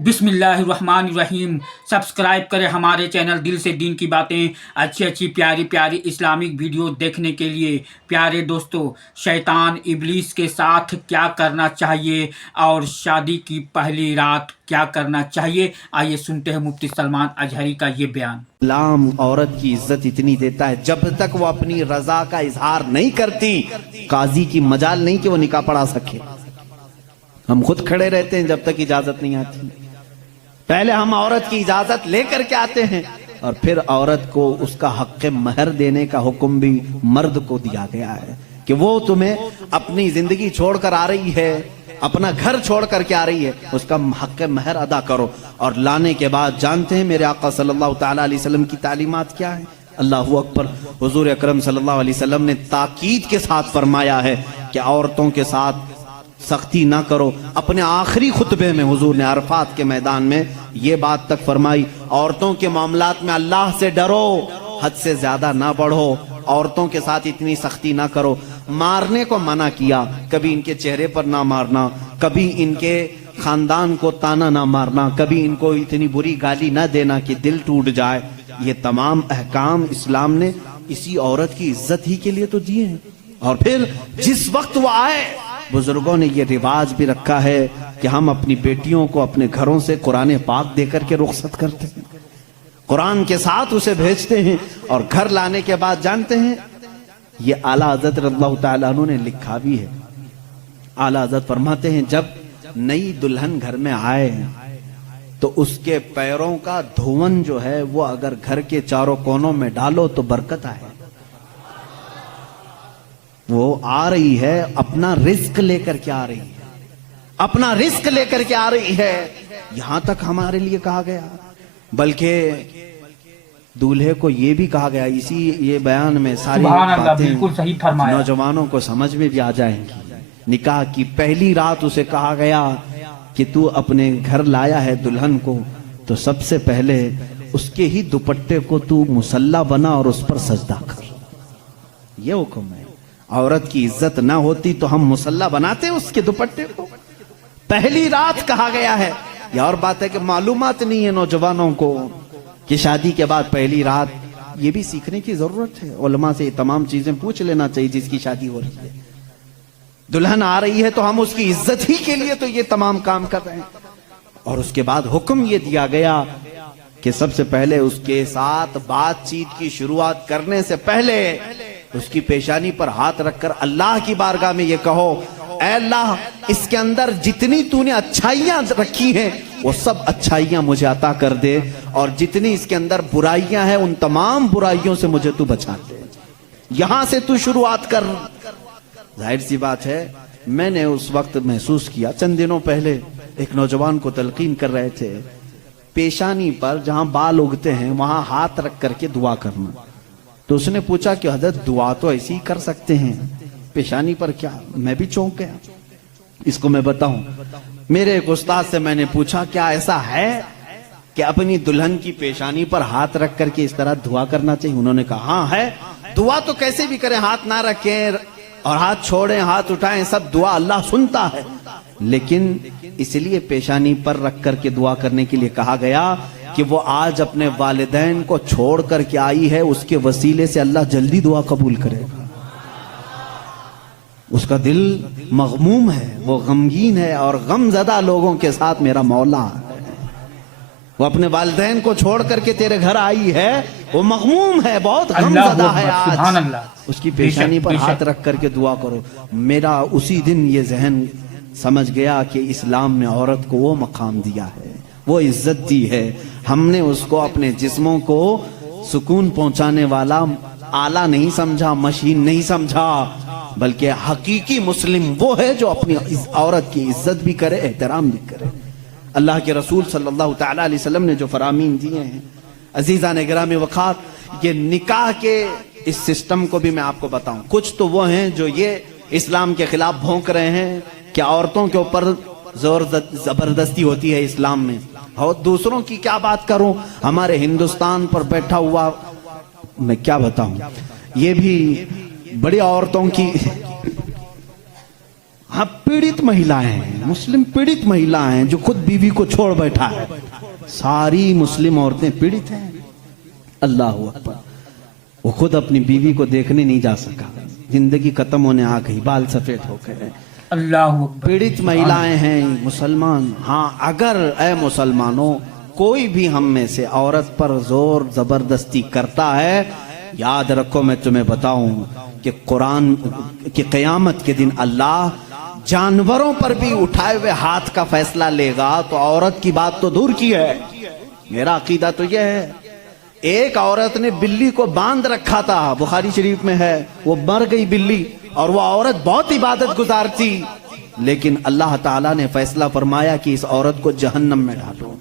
बिस्मिल्लाहिर्रहमानिर्रहीम। सब्सक्राइब करें हमारे चैनल दिल से दीन की बातें, अच्छी अच्छी प्यारी प्यारी इस्लामिक वीडियो देखने के लिए। प्यारे दोस्तों, शैतान इब्लीस के साथ क्या करना चाहिए और शादी की पहली रात क्या करना चाहिए, आइए सुनते हैं मुफ्ती सलमान अजहरी का ये बयान। इस्लाम औरत की इज्जत इतनी देता है, जब तक वो अपनी रजा का इजहार नहीं करती काजी की मजाल नहीं कि वो निकाह पढ़ा सके। हम खुद खड़े रहते हैं जब तक इजाजत नहीं आती। पहले हम औरत की इजाजत लेकर के आते हैं और फिर औरत को उसका हक महर देने का हुक्म भी मर्द को दिया गया है कि वो तुम्हें अपनी जिंदगी छोड़कर आ रही है, अपना घर छोड़ करके आ रही है, उसका हक महर अदा करो। और लाने के बाद जानते हैं मेरे आका सल्लल्लाहु ताला अलैहि वसल्लम की तालीमात क्या है? अल्लाहु अकबर। हुजूर अकरम सल्लल्लाहु अलैहि वसल्लम ने ताकीद के साथ फरमाया है कि औरतों के साथ सख्ती ना करो। अपने आखिरी खुतबे में हुजूर ने अरफात के मैदान में ये बात तक फरमाई, औरतों के मामलात में अल्लाह से डरो, हद से ज्यादा ना बढ़ो, औरतों के साथ इतनी सख्ती ना करो। मारने को मना किया, कभी इनके चेहरे पर ना मारना, कभी इनके खानदान को ताना ना मारना, कभी इनको इतनी बुरी गाली ना देना कि दिल टूट जाए। ये तमाम अहकाम इस्लाम ने इसी औरत की इज्जत ही के लिए तो दिए हैं। और फिर जिस वक्त वो आए, बुजुर्गों ने ये रिवाज भी रखा है कि हम अपनी बेटियों को अपने घरों से कुरान पाक देकर के रुखसत करते हैं, कुरान के साथ उसे भेजते हैं। और घर लाने के बाद जानते हैं, ये आला हज़रत रज़ियल्लाहु ताला अन्हु ने लिखा भी है। आला हज़रत फरमाते हैं, जब नई दुल्हन घर में आए तो उसके पैरों का धोवन जो है वो अगर घर के चारों कोनों में डालो तो बरकत आए। वो आ रही है, अपना रिस्क लेकर के आ रही है, अपना रिस्क लेकर के आ रही है। यहां तक हमारे लिए कहा गया, बल्कि दूल्हे को ये भी कहा गया, इसी ये बयान में सारी बातें बिल्कुल सही फरमाया, नौजवानों को समझ में भी आ जाएंगी। निकाह की पहली रात उसे कहा गया कि तू अपने घर लाया है दुल्हन को, तो सबसे पहले उसके ही दुपट्टे को तू मुसल्ला बना और उस पर सजदा कर। ये हुक्म है। औरत की इज्जत ना होती तो हम मुसल्ला बनाते उसके दुपट्टे को। पहली रात कहा गया है। यह और बात है कि मालूमात नहीं है नौजवानों को कि शादी के बाद पहली रात, ये भी सीखने की जरूरत है। उलमा से ये तमाम चीजें पूछ लेना चाहिए जिसकी शादी हो रही है। दुल्हन आ रही है तो हम उसकी इज्जत ही के लिए तो ये तमाम काम कर रहे हैं। और उसके बाद हुक्म ये दिया गया कि सबसे पहले उसके साथ बातचीत की शुरुआत करने से पहले उसकी पेशानी पर हाथ रखकर अल्लाह की बारगाह में ये कहो, ऐ अल्लाह, इसके अंदर जितनी तूने अच्छाइयां रखी हैं वो सब अच्छाइयां मुझे अता कर दे, और जितनी इसके अंदर बुराइयां हैं उन तमाम बुराइयों से मुझे तू बचा दे। यहां से तू शुरुआत कर। जाहिर सी बात है, मैंने उस वक्त महसूस किया, चंद दिनों पहले एक नौजवान को तलकीन कर रहे थे, पेशानी पर जहां बाल उगते हैं वहां हाथ रख करके दुआ करना। तो उसने पूछा कि हजरत दुआ तो ऐसे ही कर सकते हैं, पेशानी पर क्या? मैं भी चौंक गया। इसको मैं बताऊं, मेरे एक उस्ताद से मैंने पूछा, क्या ऐसा है कि अपनी दुल्हन की पेशानी पर हाथ रख करके इस तरह दुआ करना चाहिए? उन्होंने कहा हाँ है। दुआ तो कैसे भी करें, हाथ ना रखें और हाथ छोड़ें, हाथ उठाएं, सब दुआ अल्लाह सुनता है, लेकिन इसलिए पेशानी पर रख करके दुआ करने के लिए कहा गया कि वो आज अपने वालिदैन को छोड़ करके आई है, उसके वसीले से अल्लाह जल्दी दुआ कबूल करेगा। उसका दिल मगमूम है, वो गमगीन है, और गमज़दा लोगों के साथ मेरा मौला है। वो अपने वालिदैन को छोड़ करके तेरे घर आई है, वो मगमूम है, बहुत गमज़दा है। आज उसकी पेशानी पर हाथ रख करके दुआ करो। मेरा उसी दिन ये जहन समझ गया कि इस्लाम ने औरत को वो मकाम दिया है, वो इज्जत दी है। हमने उसको अपने जिस्मों को सुकून पहुंचाने वाला आला नहीं समझा, मशीन नहीं समझा, बल्कि हकीकी मुस्लिम वो है जो अपनी औरत की इज्जत भी करे, एहतराम भी करे। अल्लाह के रसूल सल्लल्लाहु ताला अलैहि वसल्लम ने जो फरामीन दिए हैं, अजीजा ने गिरामी वक़ार, ये निकाह के इस सिस्टम को भी मैं आपको बताऊं। कुछ तो वो हैं जो ये इस्लाम के खिलाफ भौंक रहे हैं कि औरतों के ऊपर जोर जबरदस्ती होती है इस्लाम में, और दूसरों की क्या बात करूं, हमारे हिंदुस्तान पर बैठा हुआ मैं क्या बताऊं, ये भी बड़ी औरतों की हाँ, पीड़ित महिलाएं हैं, मुस्लिम पीड़ित महिलाएं हैं जो खुद बीवी को छोड़ बैठा है। सारी मुस्लिम औरतें पीड़ित हैं। अल्लाह अकबर। वो खुद अपनी बीवी को देखने नहीं जा सका, जिंदगी खत्म होने आ गई, बाल सफेद हो गए। अल्लाह पीड़ित महिलाएं हैं मुसलमान। हाँ, अगर ए मुसलमानों कोई भी हम में से औरत पर जोर जबरदस्ती करता है, याद रखो मैं तुम्हें बताऊं कि कुरान की क़यामत के दिन अल्लाह जानवरों पर भी उठाए हुए हाथ का फैसला लेगा। तो औरत की बात तो दूर की है, मेरा अकीदा तो यह है। एक औरत ने बिल्ली को बांध रखा था, बुखारी शरीफ में है, वो मर गई बिल्ली, और वो औरत बहुत इबादत गुजार थी, लेकिन अल्लाह ताला ने फैसला फरमाया कि इस औरत को जहन्नम में डालो।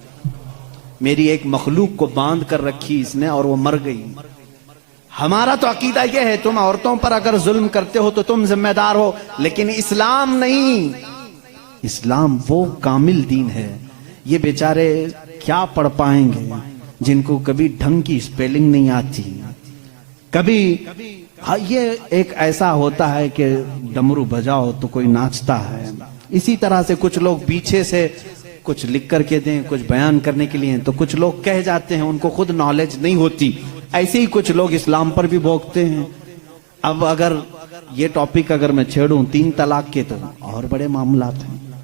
मेरी एक मखलूक को बांध कर रखी इसने और वो मर गई। हमारा तो अकीदा यह है, तुम औरतों पर अगर जुल्म करते हो तो तुम जिम्मेदार हो, लेकिन इस्लाम नहीं। इस्लाम वो कामिल दीन है। ये बेचारे क्या पढ़ पाएंगे जिनको कभी ढंग की स्पेलिंग नहीं आती, कभी। हाँ, ये एक ऐसा होता है कि डमरू बजाओ तो कोई नाचता है। इसी तरह से कुछ लोग पीछे से कुछ लिख करके दें, कुछ बयान करने के लिए, तो कुछ लोग कह जाते हैं, उनको खुद नॉलेज नहीं होती। ऐसे ही कुछ लोग इस्लाम पर भी भोंकते हैं। अब अगर ये टॉपिक अगर मैं छेड़ूं 3 तलाक के, तो और बड़े मामलात हैं।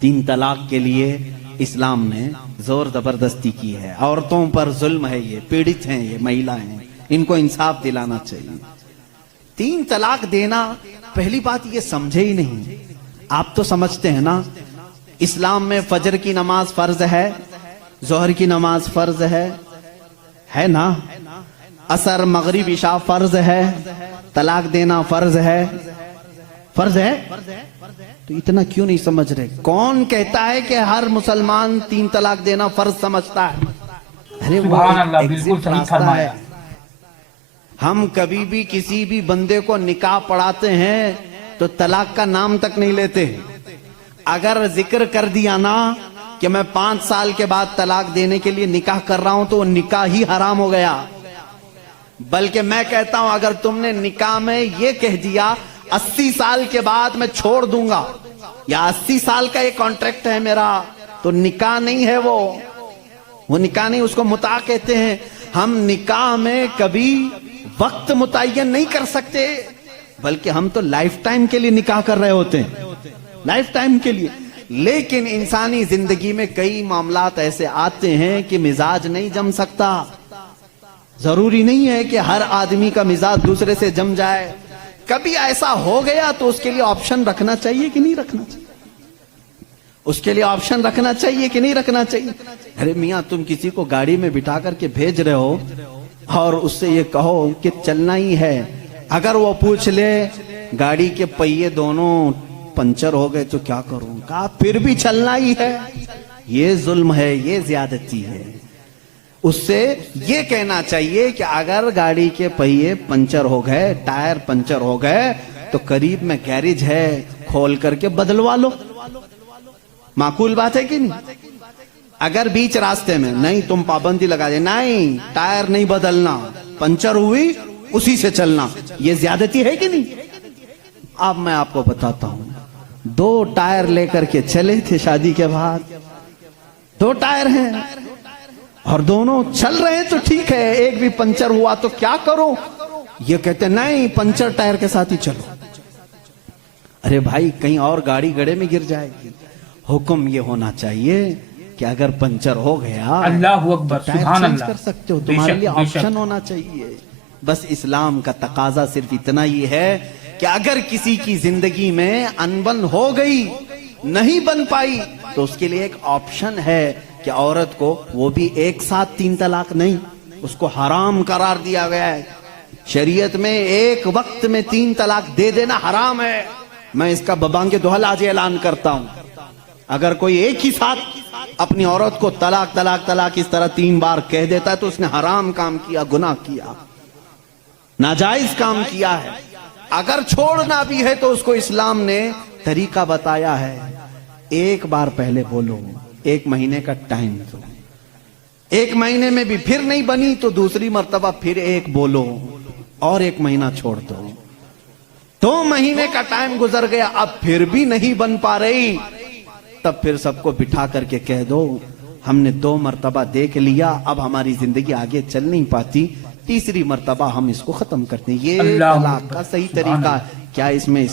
3 तलाक के लिए इस्लाम ने जोर जबरदस्ती की है। औरतों पर जुल्म है, ये पीड़ित हैं, ये महिलाएं हैं, इनको इंसाफ दिलाना चाहिए। 3 तलाक देना, पहली बात ये समझे ही नहीं। आप तो समझते हैं ना, इस्लाम में फजर की नमाज फर्ज है, जोहर की नमाज फर्ज है ना, असर मगरिब इशा फर्ज है, तलाक देना फर्ज है। फर्ज है तो इतना क्यों नहीं समझ रहे? कौन कहता है कि हर मुसलमान 3 तलाक देना फर्ज समझता है? अरे वो बिल्कुल सही फरमाया। हम कभी भी किसी भी बंदे को निकाह पढ़ाते हैं तो तलाक का नाम तक नहीं लेते। अगर जिक्र कर दिया ना कि मैं 5 साल के बाद तलाक देने के लिए निकाह कर रहा हूं, तो वो निकाह ही हराम हो गया। बल्कि मैं कहता हूं, अगर तुमने निकाह में ये कह दिया 80 साल के बाद मैं छोड़ दूंगा, या 80 साल का ये कॉन्ट्रैक्ट है मेरा, तो निकाह नहीं है वो निकाह नहीं, उसको मुता कहते हैं। हम निकाह में कभी वक्त मुतय्यन नहीं कर सकते, बल्कि हम तो लाइफ टाइम के लिए निकाह कर रहे होते हैं, लाइफ टाइम के लिए। लेकिन इंसानी जिंदगी में कई मामलात ऐसे आते हैं कि मिजाज नहीं जम सकता। जरूरी नहीं है कि हर आदमी का मिजाज दूसरे से जम जाए। कभी ऐसा हो गया तो उसके लिए ऑप्शन रखना चाहिए कि नहीं रखना चाहिए? उसके लिए ऑप्शन रखना चाहिए कि नहीं रखना चाहिए? अरे मियां, तुम किसी को गाड़ी में बिठा करके भेज रहे हो और उससे ये कहो कि चलना ही है, अगर वो पूछ ले गाड़ी के पहिए दोनों पंचर हो गए तो क्या करूं? कहा फिर भी चलना ही है। ये जुल्म है, ये ज्यादती है। उससे ये कहना चाहिए कि अगर गाड़ी के पहिए पंचर हो गए, टायर पंचर हो गए, तो करीब में गैरेज है, खोल करके बदलवा लो। माकूल बात है कि नहीं? अगर बीच रास्ते में नहीं, तुम पाबंदी लगा दे, नहीं टायर नहीं बदलना, पंचर हुई उसी से चलना, ये ज्यादती है कि नहीं? अब मैं आपको बताता हूं, 2 टायर लेकर के चले थे शादी के बाद, 2 टायर हैं और दोनों चल रहे हैं तो ठीक है, एक भी पंचर हुआ तो क्या करो? ये कहते नहीं, पंचर टायर के साथ ही चलो। अरे भाई, कहीं और गाड़ी गड्ढे में गिर जाएगी। हुक्म ये होना चाहिए कि अगर पंचर हो गया, अल्लाह अकबर, टायर सुभान चेंज अल्लाह, कर सकते हो, तुम्हारे लिए ऑप्शन होना चाहिए। बस इस्लाम का तकाजा सिर्फ इतना ही है कि अगर किसी की जिंदगी में अनबन हो गई, नहीं बन पाई, तो उसके लिए एक ऑप्शन है कि औरत को, वो भी एक साथ 3 तलाक नहीं, उसको हराम करार दिया गया है। शरीयत में एक वक्त में 3 तलाक दे देना हराम है। मैं इसका बबांगे दोहल आज ऐलान करता हूं, अगर कोई एक ही साथ अपनी औरत को तलाक तलाक तलाक इस तरह 3 बार कह देता है तो उसने हराम काम किया, गुनाह किया, नाजायज काम किया है। अगर छोड़ना भी है तो उसको इस्लाम ने तरीका बताया है। एक बार पहले बोलो, 1 महीने का टाइम दो, 1 महीने में भी फिर नहीं बनी तो दूसरी मर्तबा फिर 1 बोलो और 1 महीना छोड़ दो। 2 महीने का टाइम गुजर गया, अब फिर भी नहीं बन पा रही। तब फिर सबको बिठा करके कह दो हमने 2 मर्तबा देख लिया, अब हमारी जिंदगी आगे चल नहीं पाती, तीसरी मर्तबा हम इसको खत्म करते हैं। ये अल्लाह तलाक का सही तरीका क्या इसमें